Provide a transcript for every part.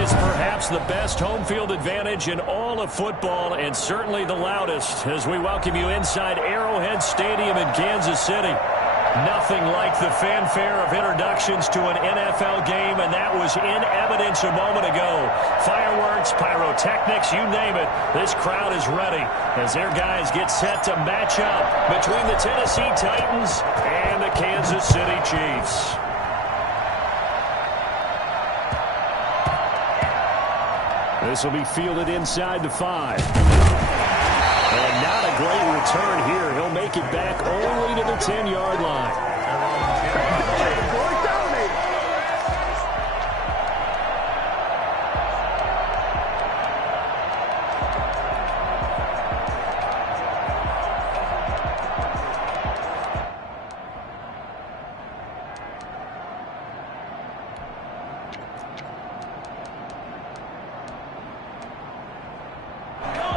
is perhaps the best home field advantage in all of football, and certainly the loudest, as we welcome you inside Arrowhead Stadium in Kansas City. Nothing like the fanfare of introductions to an NFL game, and that was in evidence a moment ago. Fireworks, pyrotechnics, you name it. This crowd is ready as their guys get set to match up between the Tennessee Titans and the Kansas City Chiefs. This will be fielded inside the 5. And not a great return here. He'll make it back only to the 10-yard line.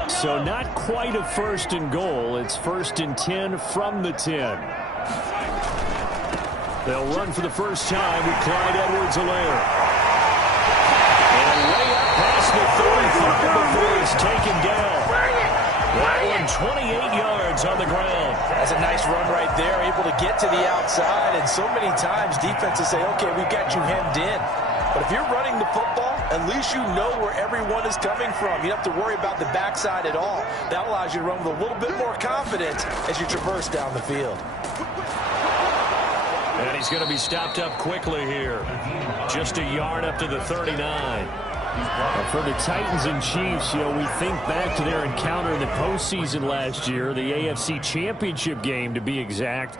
So not quite a first and goal. It's first and 10 from the 10. They'll run for the first time with Clyde Edwards-Helaire. And way up past the 35 before it's taken down. That one 28 yards on the ground. That's a nice run right there, able to get to the outside. And so many times defenses say, okay, we've got you hemmed in. But if you're running the football, at least you know where everyone is coming from. You don't have to worry about the backside at all. That allows you to run with a little bit more confidence as you traverse down the field. And he's going to be stopped up quickly here. Just a yard up to the 39. And for the Titans and Chiefs, we think back to their encounter in the postseason last year, the AFC Championship game to be exact.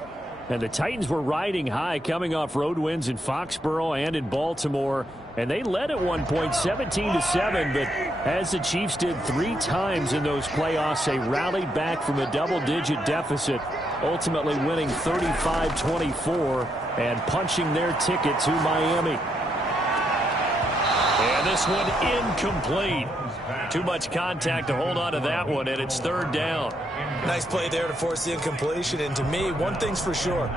And the Titans were riding high, coming off road wins in Foxborough and in Baltimore. And they led at one point 17-7, but as the Chiefs did 3 times in those playoffs, they rallied back from a double-digit deficit, ultimately winning 35-24 and punching their ticket to Miami. And this one incomplete. Too much contact to hold on to that one, and it's third down. Nice play there to force the incompletion. And to me, one thing's for sure.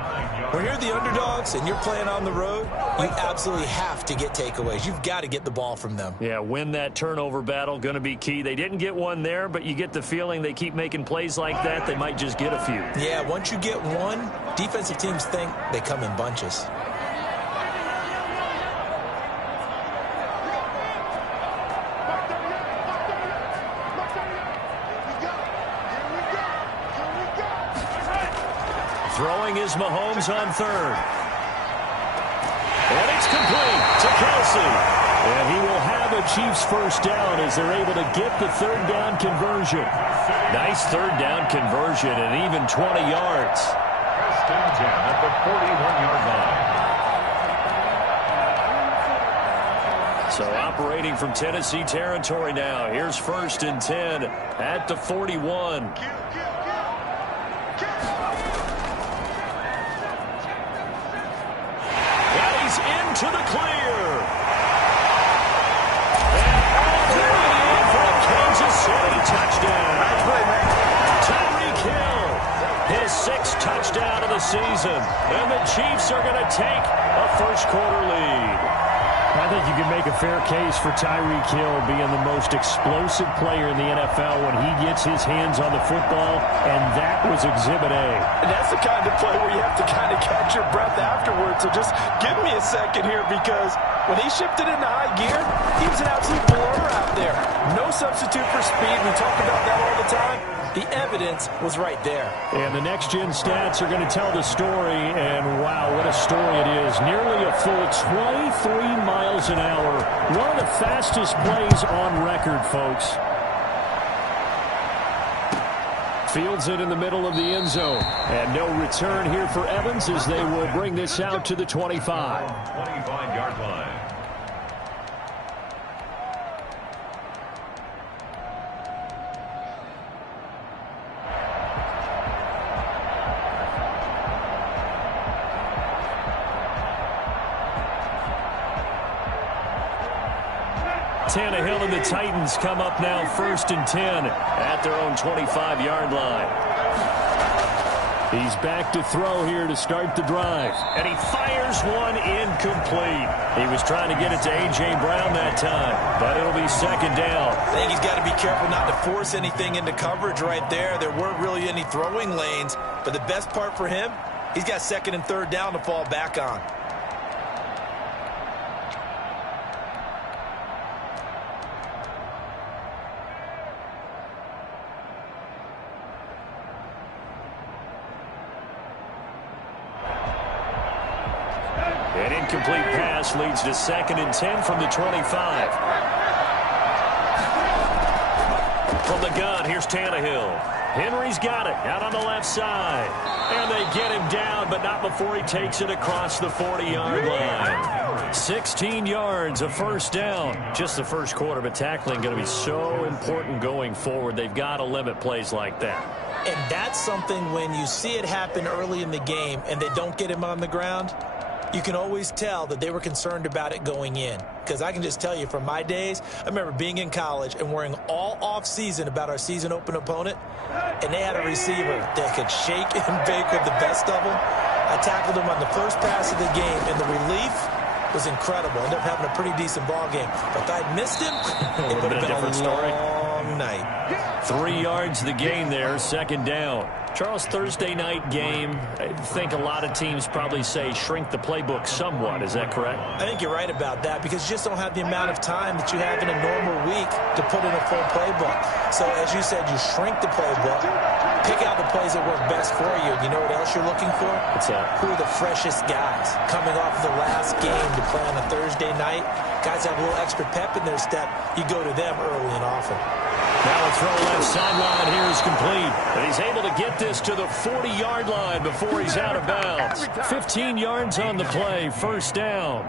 When you're the underdogs and you're playing on the road, you absolutely have to get takeaways. You've got to get the ball from them. Yeah, win that turnover battle, going to be key. They didn't get one there, but you get the feeling they keep making plays like that, they might just get a few. Yeah, once you get one, defensive teams think they come in bunches. Throwing is Mahomes on third. And it's complete to Kelsey. And he will have a Chiefs first down as they're able to get the third down conversion. Nice third down conversion and even 20 yards. First and 10 at the 41-yard line. So operating from Tennessee territory now. Here's first and 10 at the 41. To the clear. And all the way in for a Kansas City touchdown. Nice play, man. Tyreek Hill, his 6th touchdown of the season. And the Chiefs are going to take a first-quarter lead. I think you can make a fair case for Tyreek Hill being the most explosive player in the NFL when he gets his hands on the football, and that was Exhibit A. And that's the kind of play where you have to kind of catch your breath afterwards. So just give me a second here, because when he shifted into high gear, he was an absolute blur out there. No substitute for speed. We talk about that all the time. The evidence was right there. And the next-gen stats are going to tell the story, and wow, what a story it is. Nearly a full 23 miles an hour. One of the fastest plays on record, folks. Fields it in the middle of the end zone. And no return here for Evans as they will bring this out to the 25. 25-yard line. Tannehill and the Titans come up now first and 10 at their own 25-yard line. He's back to throw here to start the drive. And he fires one incomplete. He was trying to get it to A.J. Brown that time, but it'll be second down. I think he's got to be careful not to force anything into coverage right there. There weren't really any throwing lanes, but the best part for him, he's got second and third down to fall back on. An incomplete pass leads to second and 10 from the 25. From the gun, here's Tannehill. Henry's got it out on the left side. And they get him down, but not before he takes it across the 40-yard line. 16 yards, a first down. Just the first quarter, but tackling going to be so important going forward. They've got to limit plays like that. And that's something when you see it happen early in the game and they don't get him on the ground, you can always tell that they were concerned about it going in. Because I can just tell you from my days, I remember being in college and worrying all off-season about our season open opponent, and they had a receiver that could shake and bake with the best of them. I tackled him on the first pass of the game, and the relief was incredible. Ended up having a pretty decent ball game. But if I'd missed him, it would have been a long night. 3 yards the gain there, second down. Charles, Thursday night game, I think a lot of teams probably say shrink the playbook somewhat. Is that correct? I think you're right about that because you just don't have the amount of time that you have in a normal week to put in a full playbook. So, as you said, you shrink the playbook, pick out the plays that work best for you. You know what else you're looking for? What's that? Who are the freshest guys coming off the last game to play on a Thursday night? Guys have a little extra pep in their step. You go to them early and often. Now a throw left sideline here is complete. And he's able to get this to the 40-yard line before he's out of bounds. 15 yards on the play, first down.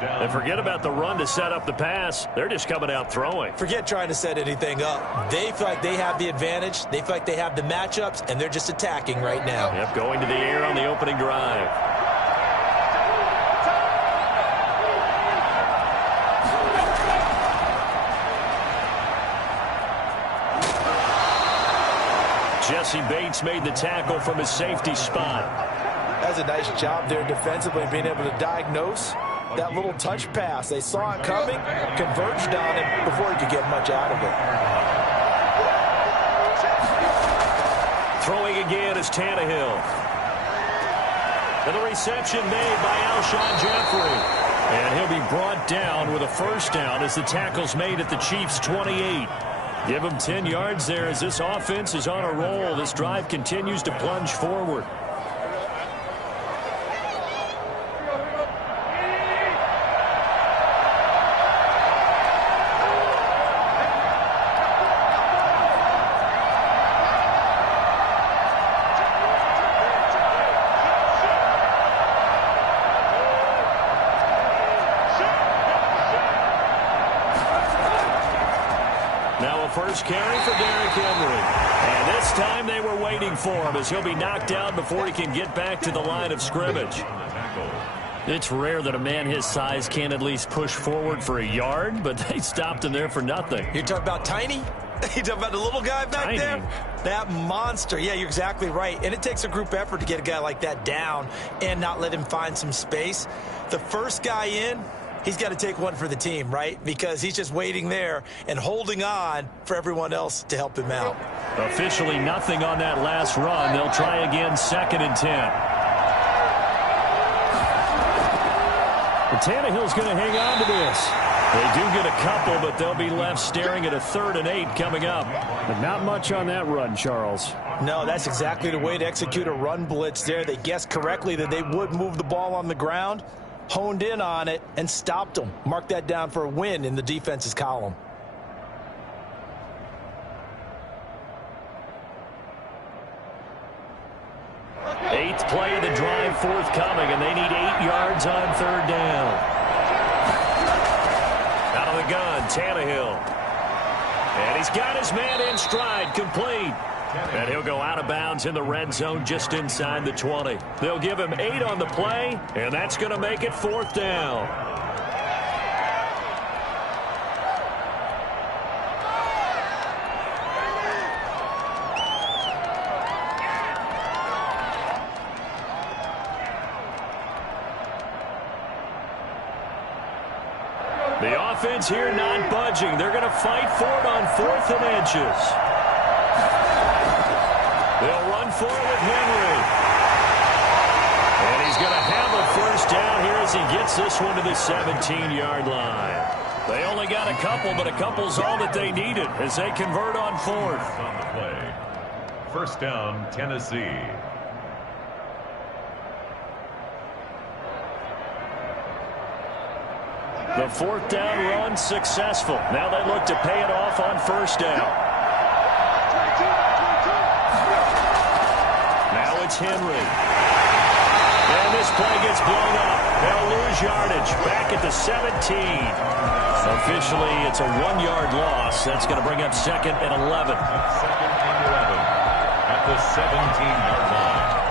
And forget about the run to set up the pass. They're just coming out throwing. Forget trying to set anything up. They feel like they have the advantage. They feel like they have the matchups, and they're just attacking right now. Yep, going to the air on the opening drive. Jesse Bates made the tackle from his safety spot. That's a nice job there defensively, being able to diagnose that little touch pass. They saw it coming, converged on it before he could get much out of it. Throwing again is Tannehill. And the reception made by Alshon Jeffrey. And he'll be brought down with a first down as the tackle's made at the Chiefs' 28. Give him 10 yards there as this offense is on a roll. This drive continues to plunge forward. First carry for Derrick Henry. And this time they were waiting for him as he'll be knocked down before he can get back to the line of scrimmage. It's rare that a man his size can at least push forward for a yard, but they stopped him there for nothing. You're talking about Tiny? You talking about the little guy back there? That monster. Yeah, you're exactly right. And it takes a group effort to get a guy like that down and not let him find some space. The first guy in, he's got to take one for the team, right? Because he's just waiting there and holding on for everyone else to help him out. Officially nothing on that last run. They'll try again, second and 10. And Tannehill's going to hang on to this. They do get a couple, but they'll be left staring at a 3rd and 8 coming up. But not much on that run, Charles. No, that's exactly the way to execute a run blitz there. They guessed correctly that they would move the ball on the ground, honed in on it, and stopped them. Mark that down for a win in the defense's column. Eighth play of the drive forthcoming, and they need 8 yards on 3rd down. Out of the gun, Tannehill. And he's got his man in stride, complete. And he'll go out of bounds in the red zone just inside the 20. They'll give him 8 on the play, and that's going to make it 4th down. The offense here not budging. They're going to fight for it on 4th and inches. They'll run for it with Henry. And he's going to have a first down here as he gets this one to the 17-yard line. They only got a couple, but a couple's all that they needed as they convert on 4th. On the play. First down, Tennessee. The 4th down run successful. Now they look to pay it off on first down. Now it's Henry. And this play gets blown up. They'll lose yardage. Back at the 17. Officially, it's a 1-yard loss. That's going to bring up 2nd and 11. 2nd and 11 at the 17-yard line.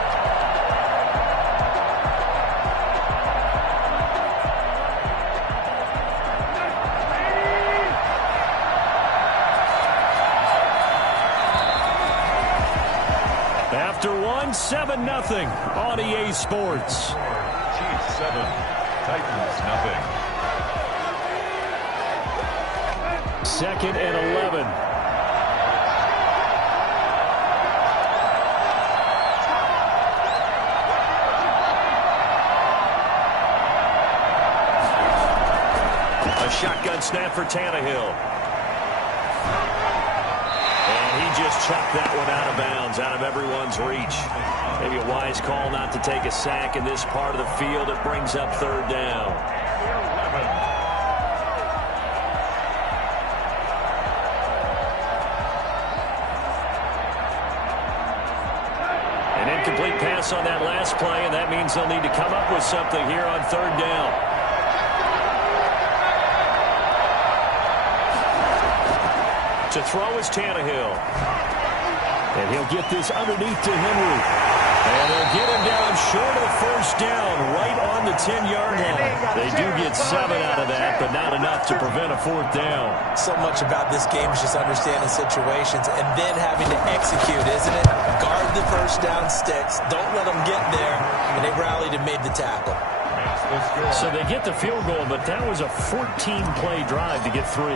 After 7-0 on EA Sports. Chiefs 7, Titans nothing. 2nd and 11. A shotgun snap for Tannehill. And he just chucked that one out of bounds, out of everyone's reach. Maybe a wise call not to take a sack in this part of the field. It brings up 3rd down. An incomplete pass on that last play, and that means they'll need to come up with something here on 3rd down. To throw is Tannehill. And he'll get this underneath to Henry. And they'll get him down short of the first down, right on the 10-yard line. They do get 7 out of that, but not enough to prevent a 4th down. So much about this game is just understanding situations and then having to execute, isn't it? Guard the first down sticks. Don't let them get there. And they rallied and made the tackle. So they get the field goal, but that was a 14-play drive to get 3.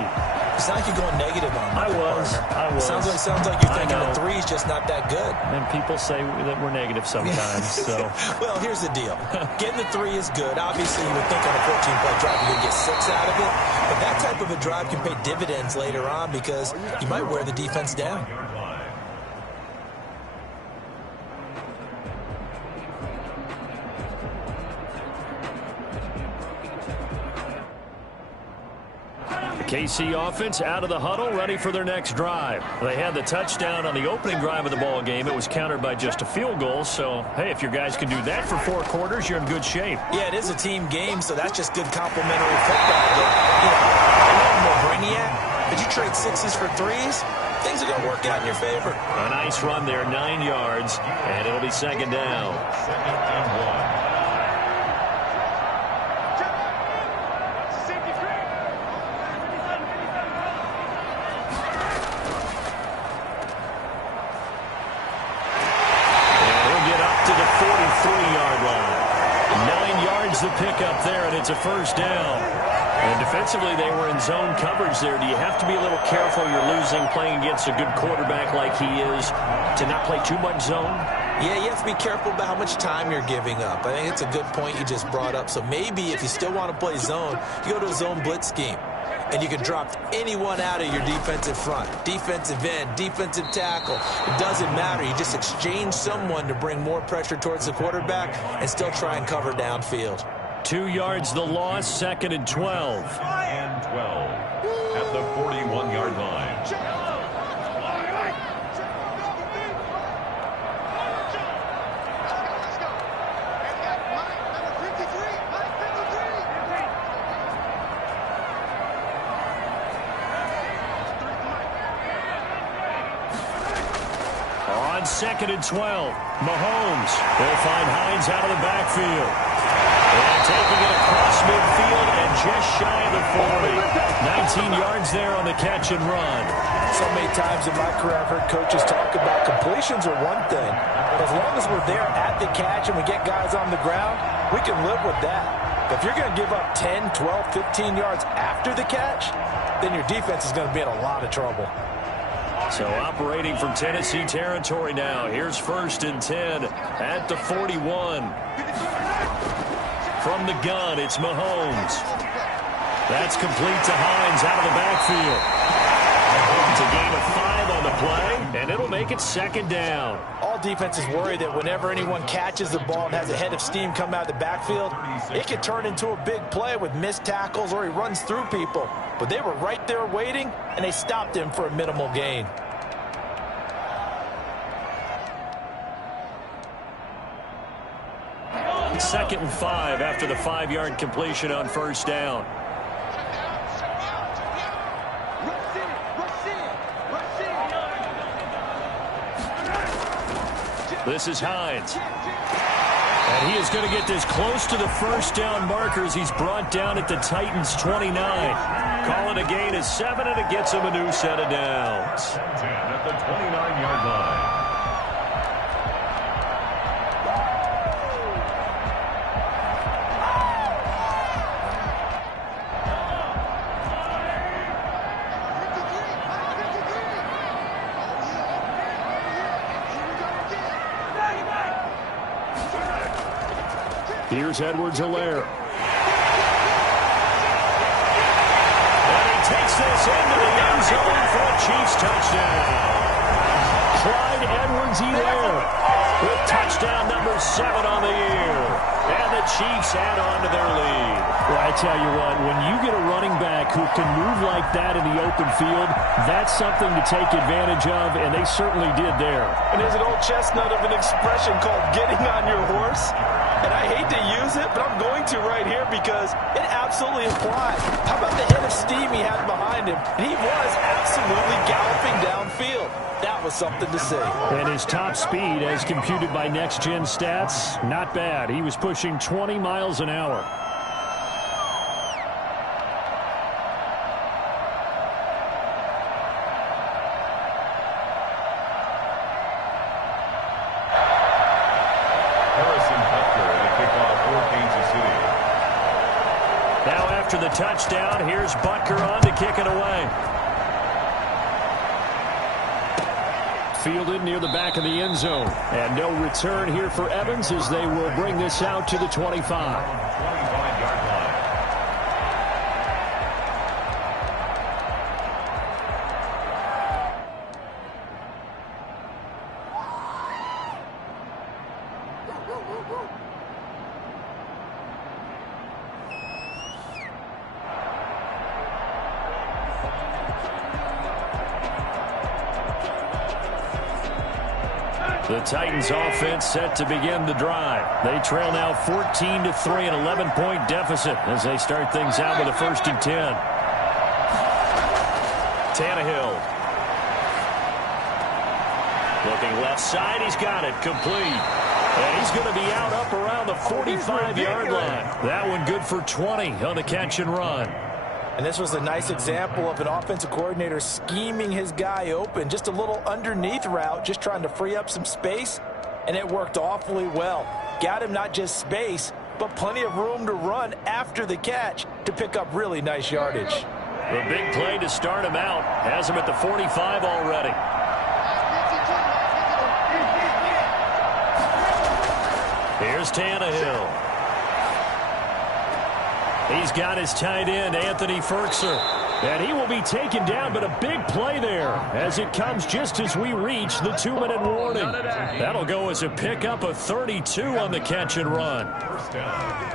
It's not like you're going negative on them. I was. Sounds like you're thinking the 3's just not that good. And people say that we're negative sometimes. So, well, here's the deal. Getting the 3 is good. Obviously, you would think on a 14-play drive you're going to get 6 out of it. But that type of a drive can pay dividends later on because you might wear the defense down. KC offense out of the huddle, ready for their next drive. They had the touchdown on the opening drive of the ball game. It was countered by just a field goal. So, hey, if your guys can do that for 4 quarters, you're in good shape. Yeah, it is a team game, so that's just good complimentary football. But, I know more brainiac, but you trade 6s for 3s, things are going to work out in your favor. A nice run there, 9 yards, and it'll be 2nd down. 2nd and 1. The pickup there, and it's a first down. And defensively, they were in zone coverage there. Do you have to be a little careful? You're losing playing against a good quarterback like he is to not play too much zone? Yeah, you have to be careful about how much time you're giving up. I think it's a good point you just brought up. So maybe if you still want to play zone, you go to a zone blitz scheme. And you can drop anyone out of your defensive front. Defensive end, defensive tackle. It doesn't matter. You just exchange someone to bring more pressure towards the quarterback and still try and cover downfield. 2 yards the loss, 2nd and 12. And 12 at the 41-yard line. On 2nd and 12, Mahomes will find Hines out of the backfield. And taking it across midfield and just shy of the 40. 19 yards there on the catch and run. So many times in my career I've heard coaches talk about completions are one thing. As long as we're there at the catch and we get guys on the ground, we can live with that. If you're going to give up 10, 12, 15 yards after the catch, then your defense is going to be in a lot of trouble. So operating from Tennessee territory now. Here's 1st and 10 at the 41. From the gun, it's Mahomes. That's complete to Hines out of the backfield. It's a gain of 5 on the play, and it'll make it 2nd down. All defenses worry that whenever anyone catches the ball and has a head of steam come out of the backfield, it could turn into a big play with missed tackles or he runs through people. But they were right there waiting, and they stopped him for a minimal gain. It's 2nd and 5 after the 5-yard completion on 1st down. This is Hines. And he is going to get this close to the 1st down marker as he's brought down at the Titans' 29. Call it a gain of 7, and it gets him a new set of downs. At the 29-yard line. Here's Edwards-Helaire. And he takes this into the end zone for a Chiefs touchdown. Clyde Edwards-Helaire with touchdown number 7 on the year. And the Chiefs add on to their lead. Well, I tell you what, when you get a running back who can move like that in the open field, that's something to take advantage of, and they certainly did there. And there's an old chestnut of an expression called getting on your horse. And I hate to use it, but I'm going to right here because it absolutely applies. How about the head of steam he had behind him? He was absolutely galloping downfield. That was something to see. And his top speed, as computed by Next Gen Stats, not bad. He was pushing 20 miles an hour. After the touchdown, here's Butker on to kick it away. Fielded near the back of the end zone. And no return here for Evans as they will bring this out to the 25. The Titans offense set to begin the drive. They trail now 14-3, an 11-point deficit as they start things out with a 1st and 10. Tannehill. Looking left side, he's got it, complete. And he's going to be out up around the 45-yard line. That one good for 20 on the catch and run. And this was a nice example of an offensive coordinator scheming his guy open. Just a little underneath route, just trying to free up some space, and it worked awfully well. Got him not just space, but plenty of room to run after the catch to pick up really nice yardage. The big play to start him out has him at the 45 already. Here's Tannehill. He's got his tight end, Anthony Ferkser. And he will be taken down, but a big play there as it comes just as we reach the 2-minute warning. That'll go as a pickup of 32 on the catch and run. First down.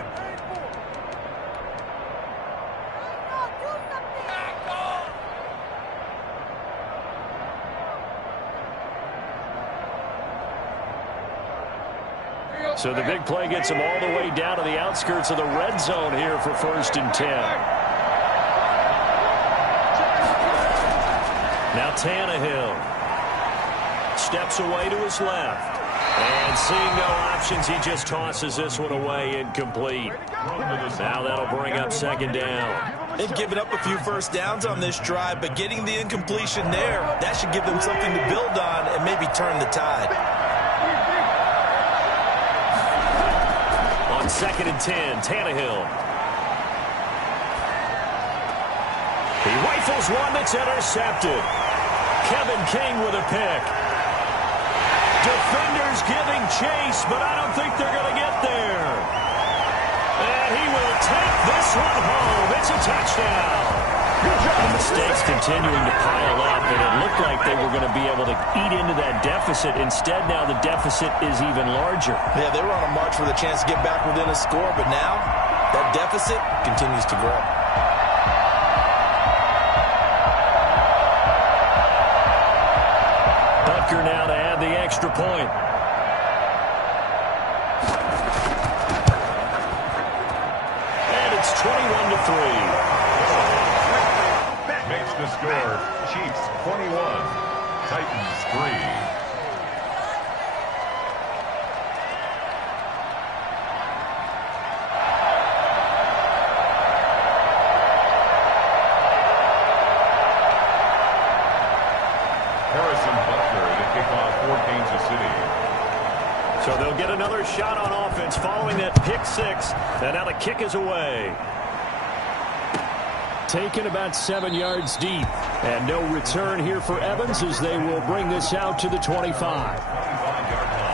So the big play gets him all the way down to the outskirts of the red zone here for 1st and 10. Now Tannehill steps away to his left. And seeing no options, he just tosses this one away incomplete. Now that'll bring up 2nd down. They've given up a few first downs on this drive, but getting the incompletion there, that should give them something to build on and maybe turn the tide. 2nd and 10. Tannehill. He rifles one that's intercepted. Kevin King with a pick. Defenders giving chase, but I don't think they're going to get there. And he will take this one home. It's a touchdown. The mistakes continuing to pile up, and it looked like they were going to be able to eat into that deficit. Instead, now the deficit is even larger. Yeah, they were on a march for the chance to get back within a score, but now that deficit continues to grow. Butker now to add the extra point. And it's 21-3. Makes the score Chiefs 21, Titans 3. Harrison Butker to kick off for Kansas City. So they'll get another shot on offense following that pick six. And now the kick is away. Taken about 7 yards deep. And no return here for Evans as they will bring this out to the 25. 25-yard line.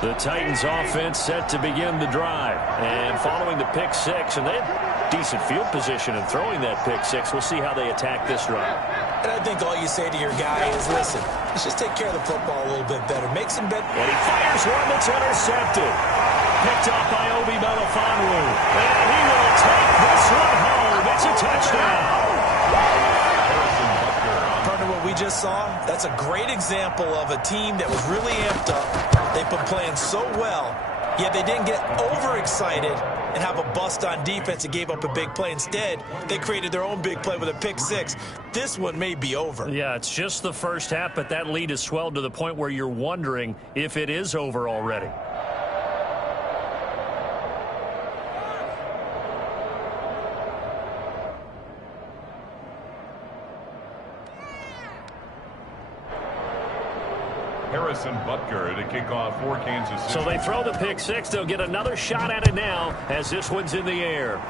The Titans offense set to begin the drive. And following the pick six, and they had decent field position in throwing that pick six. We'll see how they attack this drive. And I think all you say to your guy is, listen, let's just take care of the football a little bit better. Make some better. And he fires one that's intercepted. Picked up by Obi Melifonwu. And he will take this one home. It's a touchdown. Partner, what we just saw, that's a great example of a team that was really amped up. They've been playing so well, yet they didn't get overexcited and have a bust on defense and gave up a big play. Instead, they created their own big play with a pick six. This one may be over. Yeah, it's just the first half, but that lead has swelled to the point where you're wondering if it is over already. Harrison Butker to kick off for Kansas City. So they throw the pick six. They'll get another shot at it now as this one's in the air.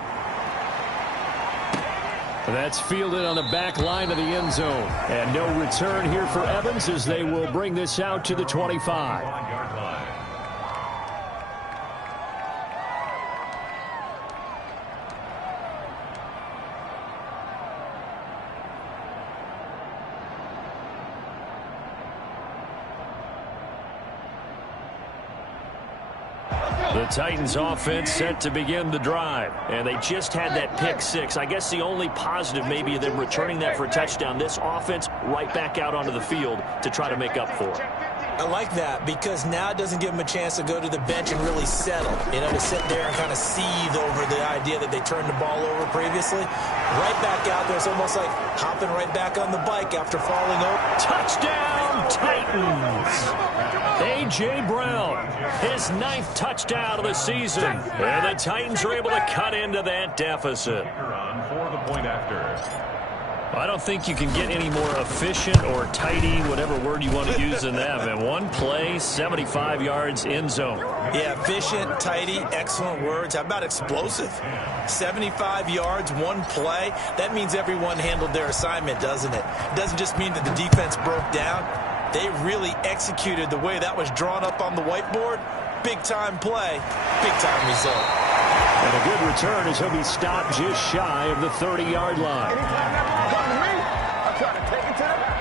That's fielded on the back line of the end zone. And no return here for Evans as they will bring this out to the 25. 5-yard line. The Titans offense set to begin the drive. And they just had that pick six. I guess the only positive maybe of them returning that for a touchdown. This offense right back out onto the field to try to make up for it. I like that because now it doesn't give them a chance to go to the bench and really settle. You know, to sit there and kind of seethe over the idea that they turned the ball over previously. Right back out there. It's almost like hopping right back on the bike after falling over. Touchdown, Titans! A.J. Brown, his 9th touchdown of the season. And the Titans are able to cut into that deficit. On for the point after. I don't think you can get any more efficient or tidy, whatever word you want to use than that. And one play, 75 yards in zone. Yeah, efficient, tidy, excellent words. How about explosive? 75 yards, one play. That means everyone handled their assignment, doesn't it? It doesn't just mean that the defense broke down. They really executed the way that was drawn up on the whiteboard. Big-time play, big-time result. And a good return as he'll be stopped just shy of the 30-yard line. Anytime that ball comes to me, I try to take it to the back.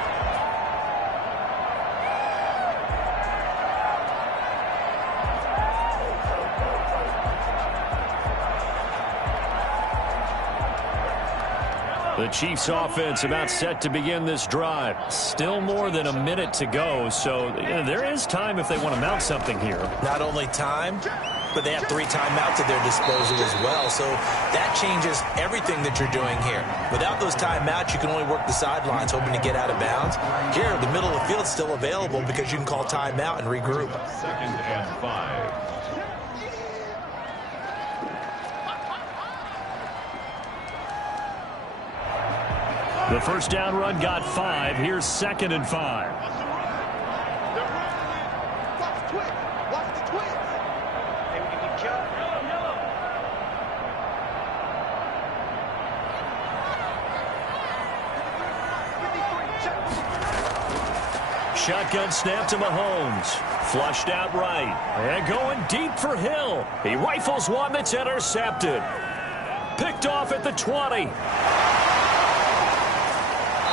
The Chiefs offense about set to begin this drive. Still more than a minute to go, so there is time if they want to mount something here. Not only time, but they have 3 timeouts at their disposal as well. So that changes everything that you're doing here. Without those timeouts, you can only work the sidelines, hoping to get out of bounds. Here, the middle of the field is still available because you can call timeout and regroup. 2nd and 5. The first down run got 5. Here's 2nd and 5. Shotgun snap to Mahomes. Flushed out right. And going deep for Hill. He rifles one that's intercepted. Picked off at the 20.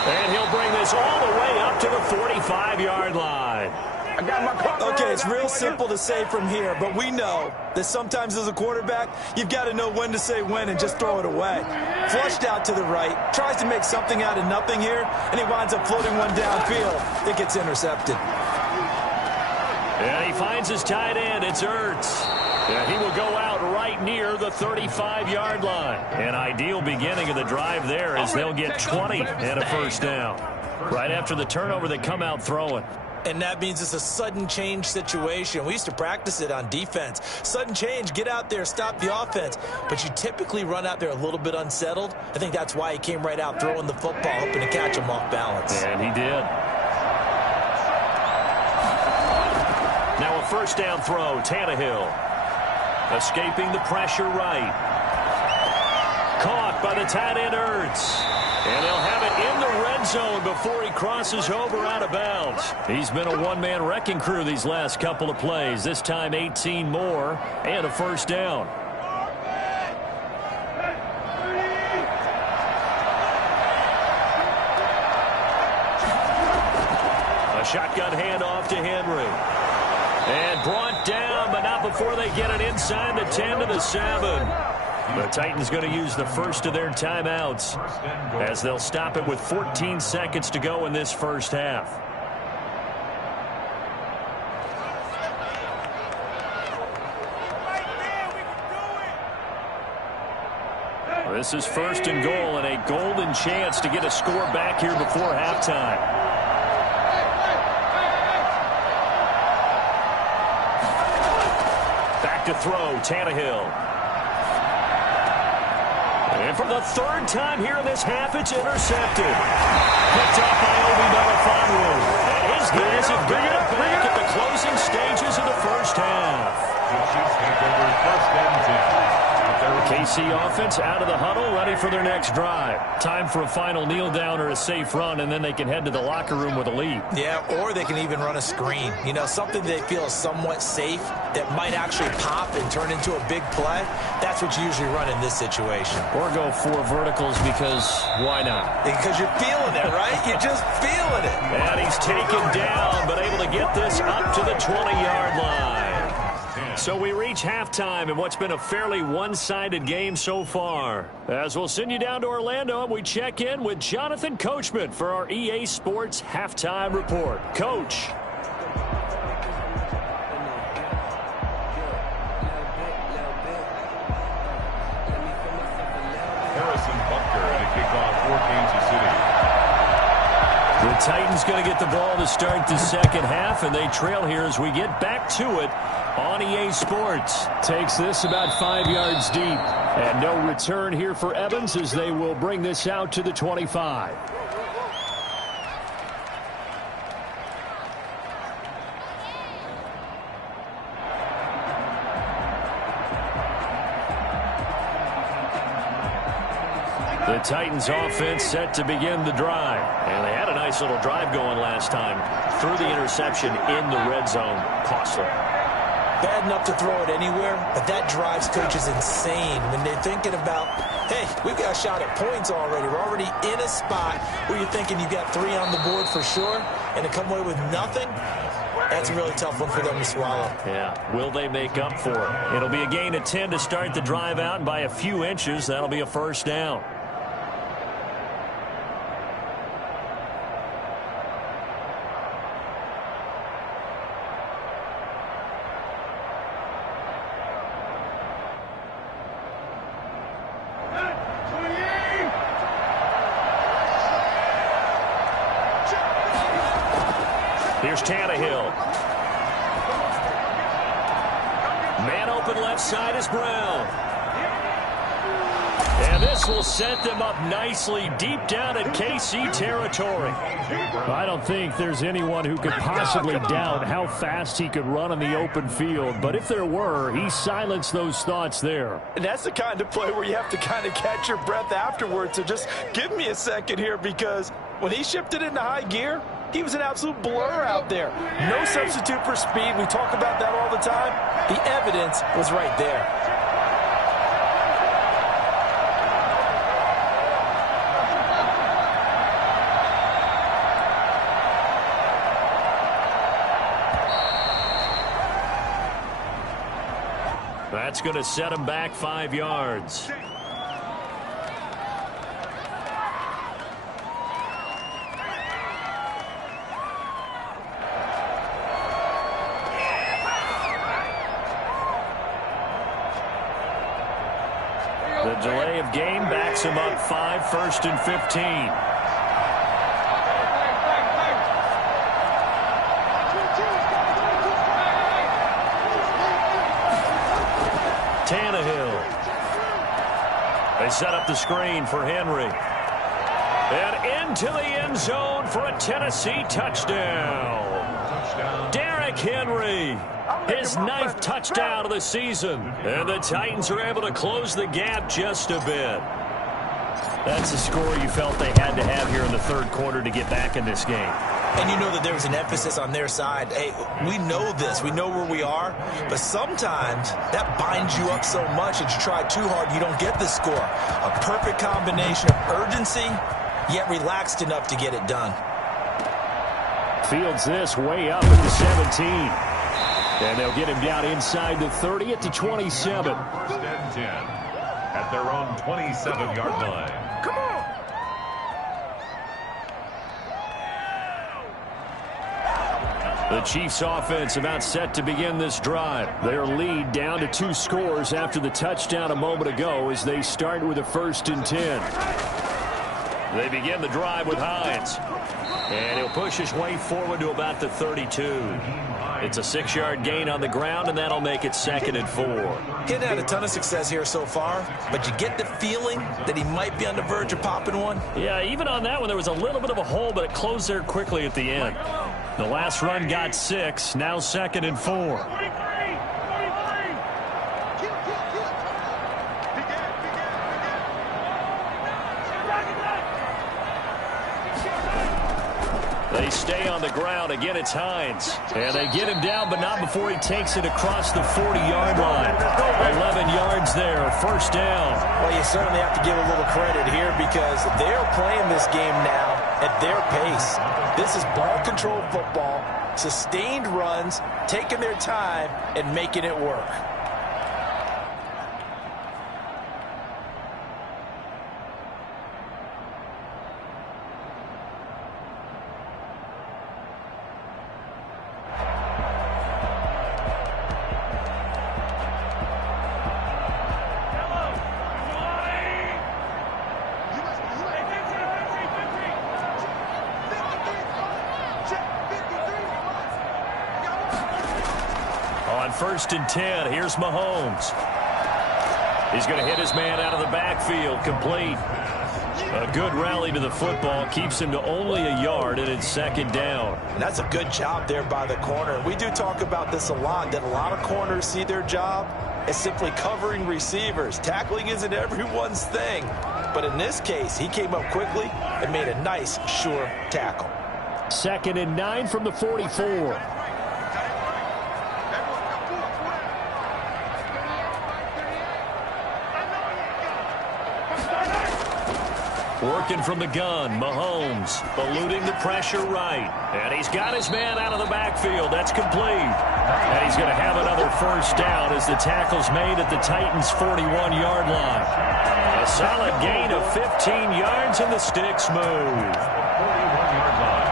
And he'll bring this all the way up to the 45-yard line. I got my cover. Okay, it's real simple to say from here, but we know that sometimes as a quarterback, you've got to know when to say when and just throw it away. Flushed out to the right, tries to make something out of nothing here, and he winds up floating one downfield that gets intercepted. And he finds his tight end. It's Ertz. And he will go out right near the 35-yard line. An ideal beginning of the drive there as they'll get 20 and a first down. Right after the turnover, they come out throwing. And that means it's a sudden change situation. We used to practice it on defense. Sudden change, get out there, stop the offense. But you typically run out there a little bit unsettled. I think that's why he came right out throwing the football, hoping to catch him off balance. And he did. Now a first down throw, Tannehill. Escaping the pressure right. Caught by the tight end Ertz. And they'll have it in the red zone before he crosses over out of bounds. He's been a one-man wrecking crew these last couple of plays. This time 18 more and a first down. A shotgun handoff to Henry. And brought down, but not before they get it inside the 10 to the 7. The Titans going to use the first of their timeouts as they'll stop it with 14 seconds to go in this first half. This is 1st and goal and a golden chance to get a score back here before halftime. Back to throw, Tannehill. And for the 3rd time here in this half, it's intercepted. Picked off by Obi Melifonwu. And his guys have got it back at the closing stages of the first half. KC offense out of the huddle, ready for their next drive. Time for a final kneel down or a safe run, and then they can head to the locker room with a lead. Yeah, or they can even run a screen. You know, something they feel is somewhat safe that might actually pop and turn into a big play. That's what you usually run in this situation. Or go 4 verticals because why not? Because you're feeling it, right? You're just feeling it. And he's taken down, but able to get this up to the 20-yard line. So we reach halftime in what's been a fairly one-sided game so far. As we'll send you down to Orlando, and we check in with Jonathan Coachman for our EA Sports Halftime Report. Coach. Harrison Butker and a kickoff for Kansas City. The Titans going to get the ball to start the second half, and they trail here as we get back to it on EA Sports. Takes this about 5 yards deep. And no return here for Evans as they will bring this out to the 25. The Titans offense set to begin the drive. And they had a nice little drive going last time. Threw the interception in the red zone. Costly. Bad enough to throw it anywhere, but that drives coaches insane when they're thinking about, hey, we've got a shot at points already. We're already in a spot where you're thinking you've got 3 on the board for sure, and to come away with nothing, that's a really tough one for them to swallow. Yeah, will they make up for it? It'll be a gain of 10 to start the drive out, and by a few inches, that'll be a first down. Here's Tannehill. Man open left side is Brown. And this will set them up nicely deep down in KC territory. I don't think there's anyone who could possibly doubt how fast he could run on the open field. But if there were, he silenced those thoughts there. And that's the kind of play where you have to kind of catch your breath afterwards. So just give me a second here, because when he shifted into high gear, he was an absolute blur out there. No substitute for speed. We talk about that all the time. The evidence was right there. That's going to set him back 5 yards. The delay of game backs him up 5, 1st and 15. Tannehill. They set up the screen for Henry. And into the end zone for a Tennessee touchdown. Derrick Henry. His 9th touchdown of the season. And the Titans are able to close the gap just a bit. That's the score you felt they had to have here in the 3rd quarter to get back in this game. And you know that there's an emphasis on their side. Hey, we know this. We know where we are. But sometimes that binds you up so much that you try too hard, you don't get the score. A perfect combination of urgency, yet relaxed enough to get it done. Fields this way up at the 17. And they'll get him down inside the 30 at the 27. 1st and 10 at their own 27-yard line. Come on. The Chiefs offense about set to begin this drive. Their lead down to 2 scores after the touchdown a moment ago as they start with a 1st and 10. They begin the drive with Hines. And he'll push his way forward to about the 32. It's a 6-yard gain on the ground, and that'll make it 2nd and 4. He hadn't had a ton of success here so far, but you get the feeling that he might be on the verge of popping one. Yeah, even on that one, there was a little bit of a hole, but it closed there quickly at the end. The last run got 6, now 2nd and 4. They stay on the ground. Again, it's Hines. And they get him down, but not before he takes it across the 40-yard line. 11 yards there, 1st down. Well, you certainly have to give a little credit here, because they're playing this game now at their pace. This is ball control football, sustained runs, taking their time, and making it work. On 1st and 10, here's Mahomes. He's going to hit his man out of the backfield, complete. A good rally to the football keeps him to only a yard, and it's 2nd down. And that's a good job there by the corner. We do talk about this a lot, that a lot of corners see their job as simply covering receivers. Tackling isn't everyone's thing. But in this case, he came up quickly and made a nice, sure tackle. 2nd and 9 from the 44. Working from the gun, Mahomes eluding the pressure right. And he's got his man out of the backfield. That's complete. And he's going to have another 1st down as the tackle's made at the Titans' 41-yard line. A solid gain of 15 yards and the sticks move. 41-yard line.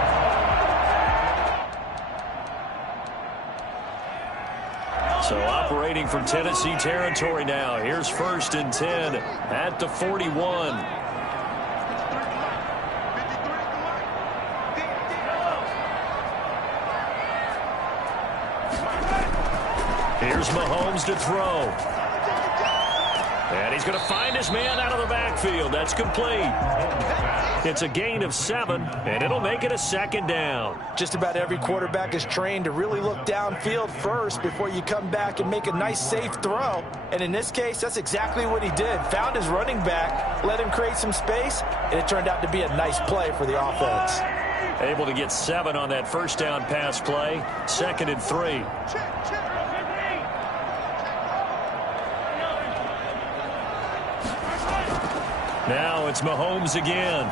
So operating from Tennessee territory now. Here's 1st and 10 at the 41. Here's Mahomes to throw. And he's going to find his man out of the backfield. That's complete. It's a gain of 7, and it'll make it a 2nd down. Just about every quarterback is trained to really look downfield first before you come back and make a nice, safe throw. And in this case, that's exactly what he did. Found his running back, let him create some space, and it turned out to be a nice play for the offense. Able to get 7 on that first down pass play. 2nd and 3. Now it's Mahomes again.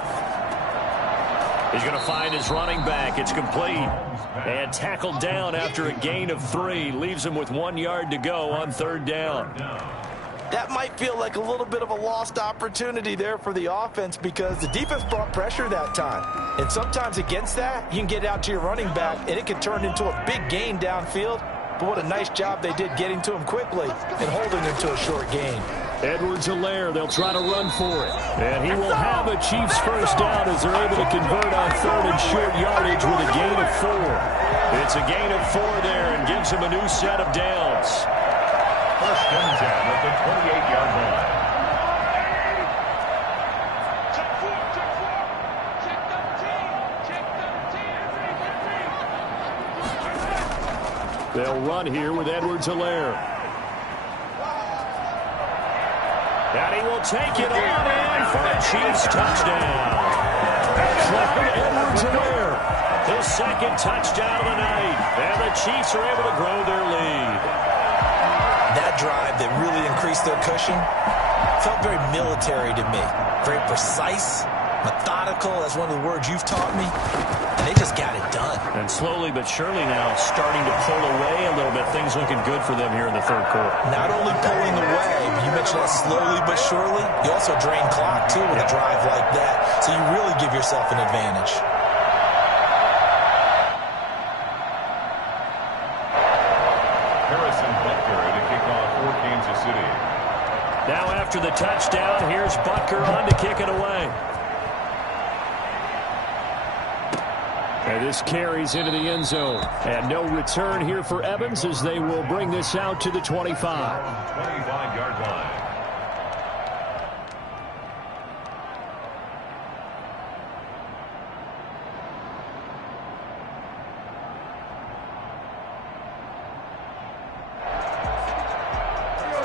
He's going to find his running back. It's complete. And tackled down after a gain of 3. Leaves him with 1 yard to go on 3rd down. That might feel like a little bit of a lost opportunity there for the offense because the defense brought pressure that time. And sometimes against that, you can get out to your running back, and it can turn into a big gain downfield. But what a nice job they did getting to him quickly and holding him to a short gain. Edwards-Helaire, they'll try to run for it. And he will have a Chiefs first down as they're able to convert on 3rd and short yardage with a gain of 4. It's a gain of 4 there and gives him a new set of downs. 1st and 10 at the 28-yard line. They'll run here with Edwards-Helaire. And he will take it on in for a Chiefs touchdown. Clyde Edwards-Helaire, his 2nd touchdown of the night. And the Chiefs are able to grow their lead. That drive that really increased their cushion felt very military to me. Very precise, methodical, that's one of the words you've taught me. And they just got it done. And slowly but surely now starting to pull away a little bit. Things looking good for them here in the 3rd quarter. Not only pulling away, but you mentioned that slowly but surely. You also drain clock, too, with a drive like that. So you really give yourself an advantage. Harrison Butker to kick off for Kansas City. Now after the touchdown, here's Butker on to kick it away. And this carries into the end zone. And no return here for Evans as they will bring this out to the 25. 25-yard line.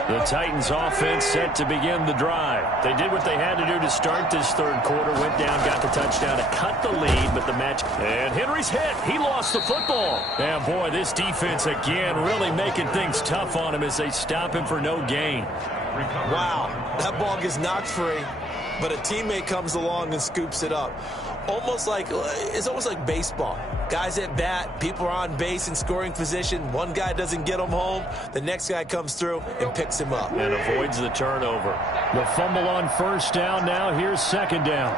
The Titans offense set to begin the drive. They did what they had to do to start this 3rd quarter. Went down, got the touchdown to cut the lead, but the match. And Henry's hit. He lost the football. And boy, this defense again really making things tough on him as they stop him for no gain. Wow, that ball gets knocked free, but a teammate comes along and scoops it up. It's almost like baseball. Guys at bat, people are on base in scoring position. One guy doesn't get him home. The next guy comes through and picks him up. And avoids the turnover. The fumble on 1st down. Now here's 2nd down.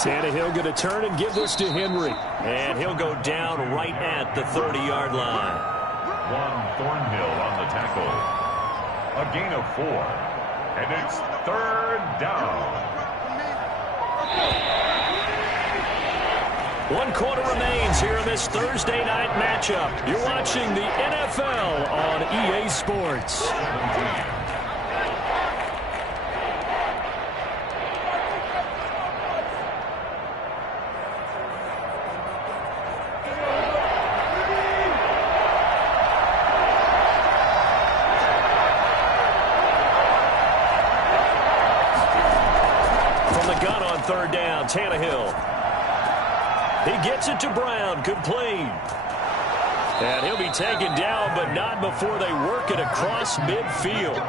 Tannehill going to turn and give this to Henry. And he'll go down right at the 30-yard line. Thornhill on the tackle. A gain of 4. And it's 3rd down. 1 quarter remains here in this Thursday night matchup. You're watching the NFL on EA Sports. Gun on 3rd down, Tannehill. He gets it to Brown, complete. And he'll be taken down, but not before they work it across midfield.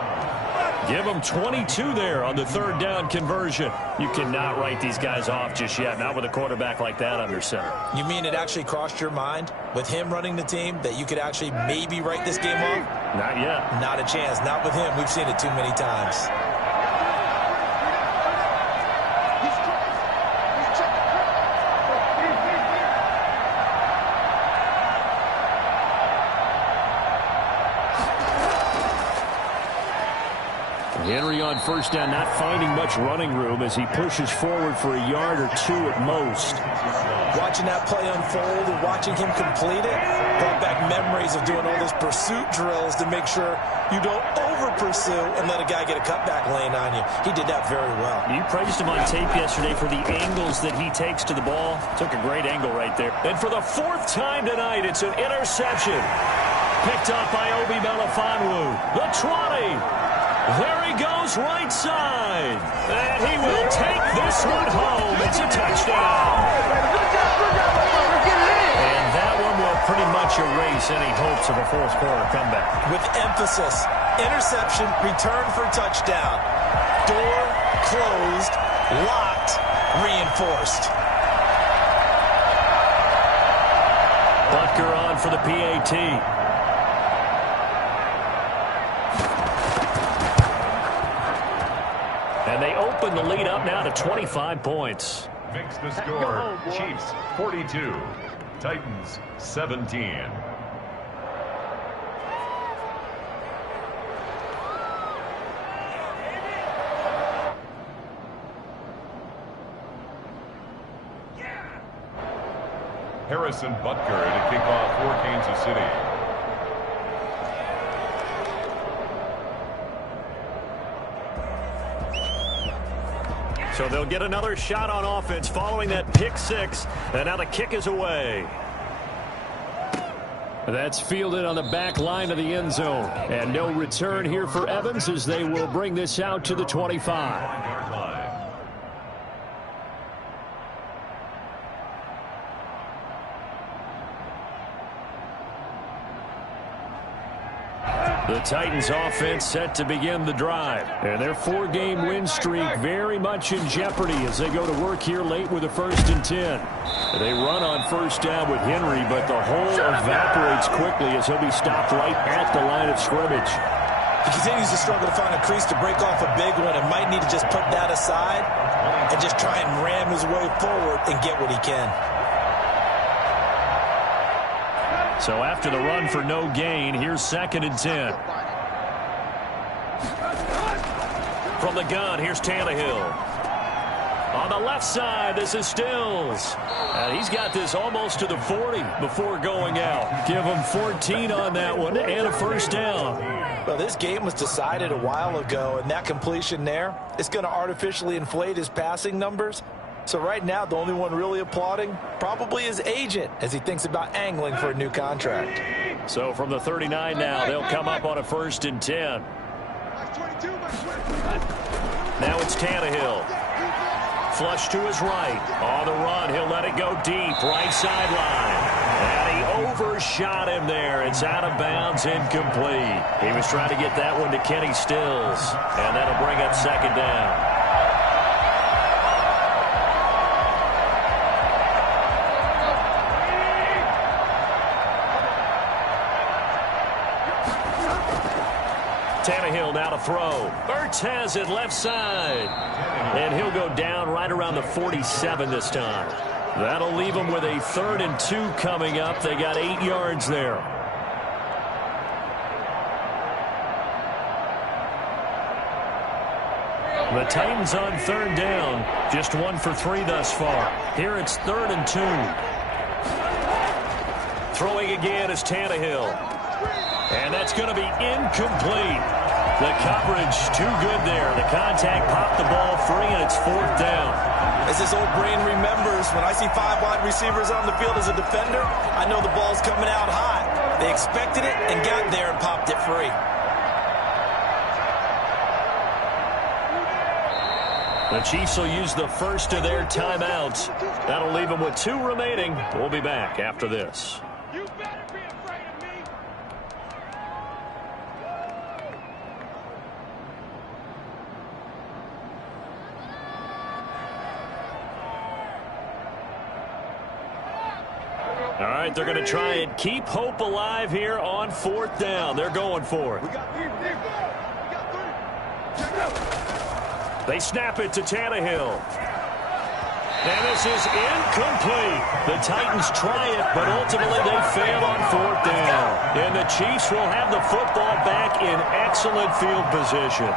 Give them 22 there on the 3rd down conversion. You cannot write these guys off just yet, not with a quarterback like that under center. You mean it actually crossed your mind with him running the team that you could actually maybe write this game off? Not yet. Not a chance. Not with him. We've seen it too many times. Henry on first down, not finding much running room as he pushes forward for a yard or two at most. Watching that play unfold and watching him complete it brought back memories of doing all those pursuit drills to make sure you don't over-pursue and let a guy get a cutback lane on you. He did that very well. You praised him on tape yesterday for the angles that he takes to the ball. Took a great angle right there. And for the fourth time tonight, it's an interception. Picked up by Obi Melifonwu. The 20. There he goes right side. And he will take this one home. It's a touchdown. And that one will pretty much erase any hopes of a fourth quarter comeback. With emphasis, interception, return for touchdown. Door closed, locked, reinforced. Butker on for the PAT. And they open the lead up now to 25 points. Makes the score. Chiefs 42. Titans 17. Harrison Butker to kick off for Kansas City. So they'll get another shot on offense following that pick six. And now the kick is away. That's fielded on the back line of the end zone. And no return here for Evans as they will bring this out to the 25. The Titans offense set to begin the drive. And their four-game win streak very much in jeopardy as they go to work here late with a 1st and 10. They run on first down with Henry, but the hole evaporates quickly as he'll be stopped right at the line of scrimmage. He continues to struggle to find a crease to break off a big one and might need to just put that aside and just try and ram his way forward and get what he can. So after the run for no gain, here's 2nd and 10. From the gun, here's Tannehill. On the left side, this is Stills. And he's got this almost to the 40 before going out. Give him 14 on that one and a 1st down. Well, this game was decided a while ago, and that completion there is going to artificially inflate his passing numbers. So right now, the only one really applauding probably his agent as he thinks about angling for a new contract. So from the 39 now, they'll come up on a 1st and 10. Now it's Tannehill. Flush to his right. On the run, he'll let it go deep. Right sideline. And he overshot him there. It's out of bounds, incomplete. He was trying to get that one to Kenny Stills. And that'll bring up 2nd down. Tannehill now to throw. Ertz has it left side. And he'll go down right around the 47 this time. That'll leave him with a 3rd and 2 coming up. They got 8 yards there. The Titans on 3rd down. Just 1 for 3 thus far. Here it's 3rd and 2. Throwing again is Tannehill. And that's going to be incomplete. The coverage too good there. The contact popped the ball free, and it's 4th down. As this old brain remembers, when I see 5 wide receivers on the field as a defender, I know the ball's coming out hot. They expected it and got there and popped it free. The Chiefs will use the first of their timeouts. That'll leave them with 2 remaining. We'll be back after this. All right, they're going to try and keep hope alive here on 4th down. They're going for it. They snap it to Tannehill. And this is incomplete. The Titans try it, but ultimately they fail on 4th down. And the Chiefs will have the football back in excellent field position.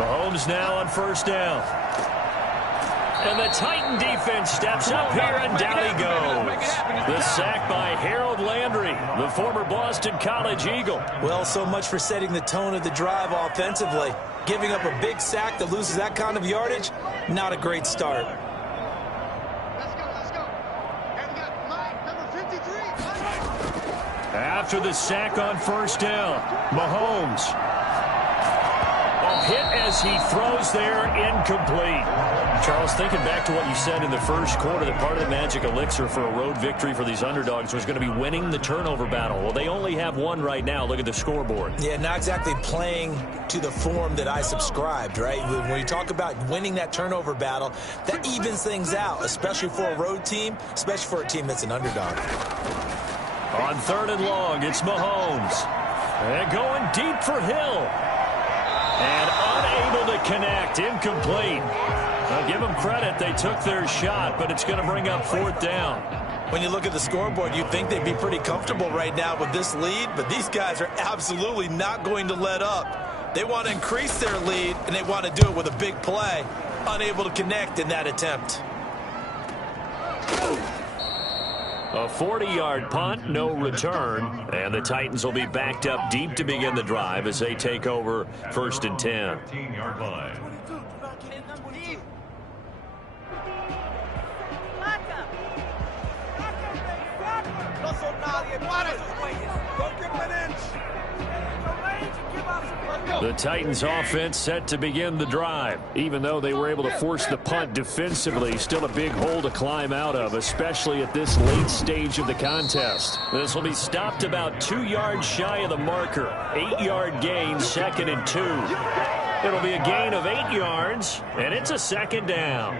Mahomes now on first down. And the Titan defense steps up here, and down he goes. The sack by Harold Landry, the former Boston College Eagle. Well, so much for setting the tone of the drive offensively. Giving up a big sack that loses that kind of yardage, not a great start. Let's go. And we got Mike, number 53. After the sack on first down, Mahomes. A hit as he throws there, incomplete. Charles, thinking back to what you said in the first quarter, that part of the magic elixir for a road victory for these underdogs was going to be winning the turnover battle. Well, they only have one right now. Look at the scoreboard. Yeah, not exactly playing to the form that I subscribed, right? When you talk about winning that turnover battle, that evens things out, especially for a road team, especially for a team that's an underdog. On third and long, it's Mahomes. And going deep for Hill. And unable to connect, incomplete. I'll give them credit, they took their shot, but it's going to bring up fourth down. When you look at the scoreboard, you'd think they'd be pretty comfortable right now with this lead, but these guys are absolutely not going to let up. They want to increase their lead, and they want to do it with a big play. Unable to connect in that attempt. A 40-yard punt, no return, and the Titans will be backed up deep to begin the drive as they take over first and 10. 15-yard line. The Titans offense set to begin the drive. Even though they were able to force the punt defensively, still a big hole to climb out of, especially at this late stage of the contest. This will be stopped about 2 yards shy of the marker. 8-yard gain, second and 2. It'll be a gain of 8 yards, and it's a second down.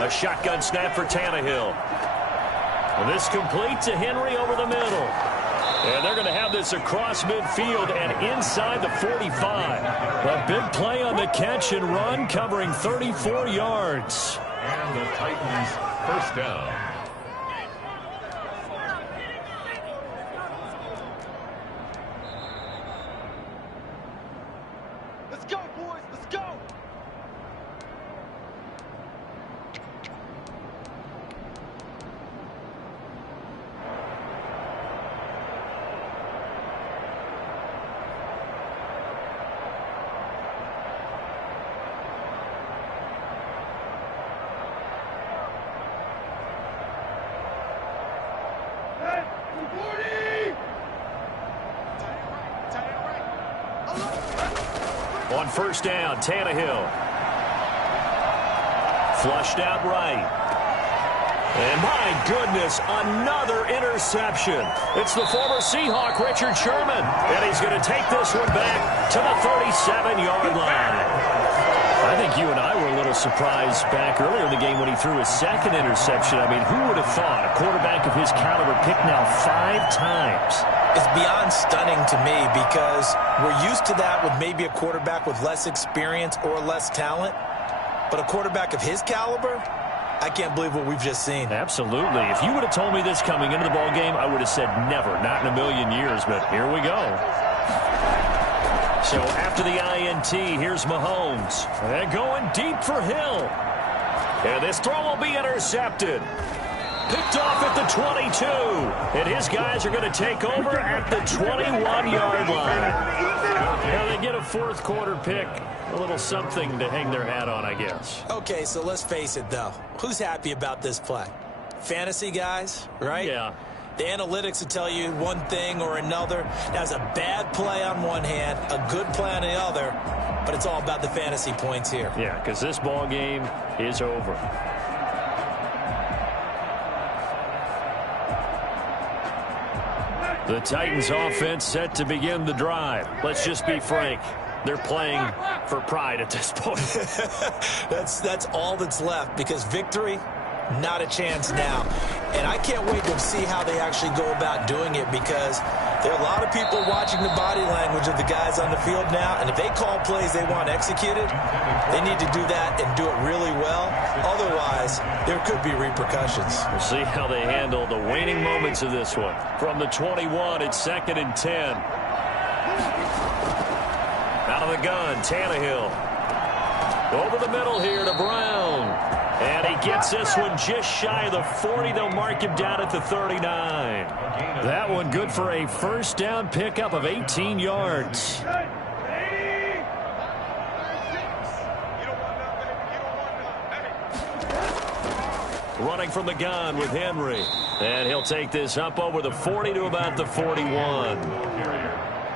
A shotgun snap for Tannehill. And this complete to Henry over the middle. And they're going to have this across midfield and inside the 45. A big play on the catch and run, covering 34 yards. And the Titans first down. Let's go, boys. Let's go. On first down, Tannehill. Flushed out right. And my goodness, another interception. It's the former Seahawk, Richard Sherman. And he's going to take this one back to the 37-yard line. I think you and I were a little surprised back earlier in the game when he threw his second interception. I mean, who would have thought a quarterback of his caliber picked now 5 times? It's beyond stunning to me because we're used to that with maybe a quarterback with less experience or less talent. But a quarterback of his caliber, I can't believe what we've just seen. Absolutely. If you would have told me this coming into the ball game, I would have said never, not in a million years. But here we go. So after the INT, here's Mahomes. And going deep for Hill. And this throw will be intercepted. Picked off at the 22. And his guys are going to take over at the 21-yard line. Now they get a fourth quarter pick. A little something to hang their hat on, I guess. Okay, so let's face it, though. Who's happy about this play? Fantasy guys, right? Yeah. The analytics will tell you one thing or another. That's a bad play on one hand, a good play on the other, but it's all about the fantasy points here. Yeah, because this ball game is over. The Titans offense set to begin the drive. Let's just be frank. They're playing for pride at this point. That's all that's left because victory, not a chance now. And I can't wait to see how they actually go about doing it because There are a lot of people watching the body language of the guys on the field now, and if they call plays they want executed, they need to do that and do it really well. Otherwise, there could be repercussions. We'll see how they handle the waning moments of this one. From the 21, it's 2nd and 10. Out of the gun, Tannehill. Over the middle here to Brown. And he gets this one just shy of the 40. They'll mark him down at the 39. That one good for a first down pickup of 18 yards. Running from the gun with Henry. And he'll take this up over the 40 to about the 41.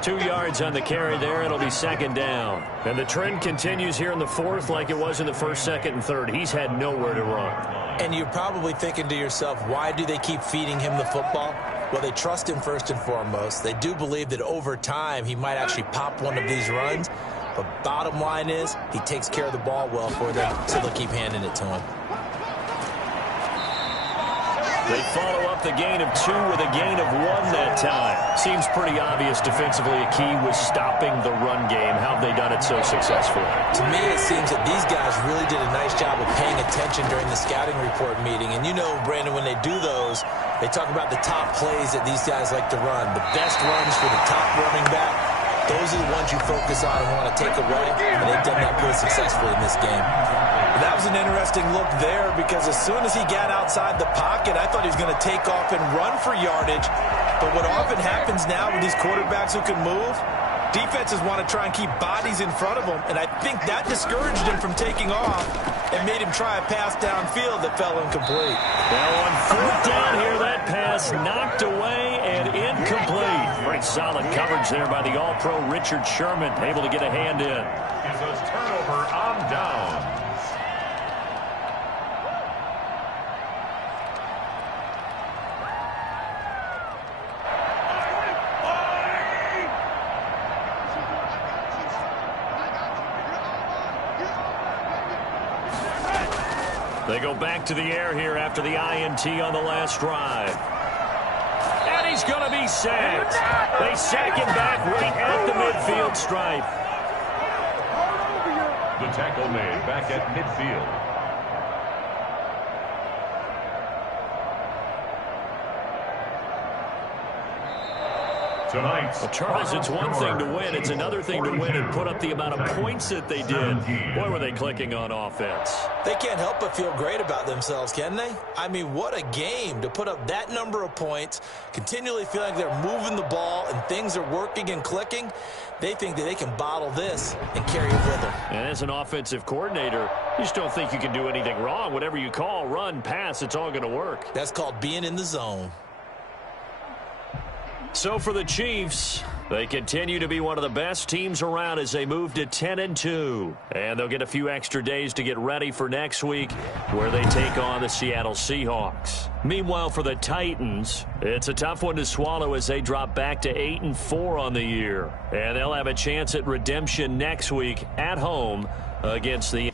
2 yards on the carry there. It'll be 2nd down. And the trend continues here in the 4th like it was in the 1st, 2nd, and 3rd. He's had nowhere to run. And you're probably thinking to yourself, why do they keep feeding him the football? Well, they trust him first and foremost. They do believe that over time he might actually pop one of these runs. But bottom line is he takes care of the ball well for them, so they'll keep handing it to him. They follow up the gain of 2 with a gain of 1 that time. Seems pretty obvious defensively a key was stopping the run game. How have they done it so successfully? To me, it seems that these guys really did a nice job of paying attention during the scouting report meeting. And you know, Brandon, when they do those, they talk about the top plays that these guys like to run. The best runs for the top running back. Those are the ones you focus on and want to take away. And they've done that pretty successfully in this game. That was an interesting look there because as soon as he got outside the pocket, I thought he was going to take off and run for yardage. But what often happens now with these quarterbacks who can move, defenses want to try and keep bodies in front of them. And I think that discouraged him from taking off and made him try a pass downfield that fell incomplete. Now on 4th down here, that pass knocked away and incomplete. Great solid coverage there by the All-Pro Richard Sherman, able to get a hand in. Is a turnover on down. They go back to the air here after the INT on the last drive. And he's going to be sacked. They sack him back right at the midfield stripe. The tackle made back at midfield. Tonight's Well, Charles, it's one thing to win. It's another thing to win and put up the amount of points that they did. Boy, were they clicking on offense. They can't help but feel great about themselves, can they? I mean, what a game to put up that number of points, continually feeling like they're moving the ball and things are working and clicking. They think that they can bottle this and carry it with them. And as an offensive coordinator, you just don't think you can do anything wrong. Whatever you call, run, pass, it's all going to work. That's called being in the zone. So for the Chiefs, they continue to be one of the best teams around as they move to 10-2. And they'll get a few extra days to get ready for next week where they take on the Seattle Seahawks. Meanwhile, for the Titans, it's a tough one to swallow as they drop back to 8-4 on the year. And they'll have a chance at redemption next week at home against the